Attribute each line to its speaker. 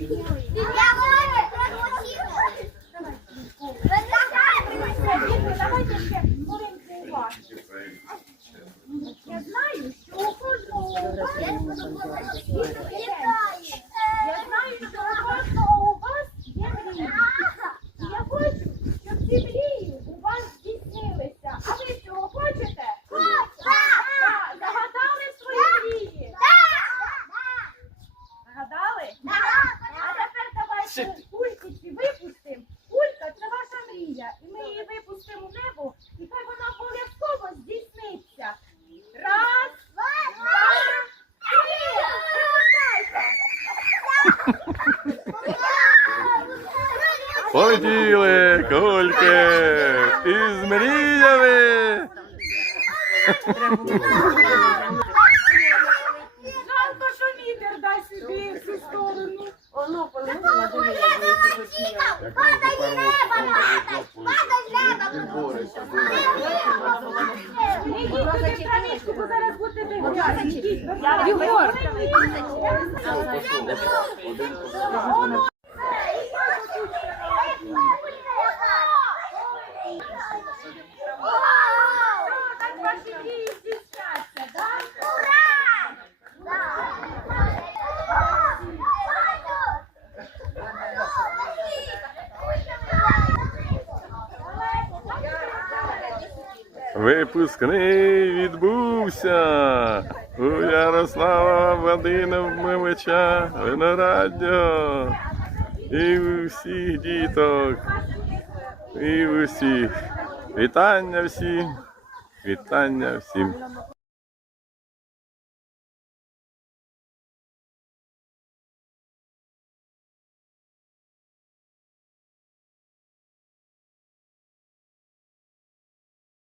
Speaker 1: Я знаю, що у кожного у вас є таке. Я знаю, що у кожного у вас є мрії. Я хочу, щоб ці мрії давайте кульки випустимо. Кулька це ваша мрія. І ми її випустимо в небо, і хай вона обов'язково здійсниться. Раз, два, три.
Speaker 2: Полетіли кульки із мріями.
Speaker 3: Посміяли.
Speaker 1: Не їдь туди в травичку, бо зараз будете
Speaker 3: Єгор.
Speaker 2: Випускний відбувся у Ярослава Вадимовича Винограддя. І усіх діток, і усіх. Вітання всім, вітання всім.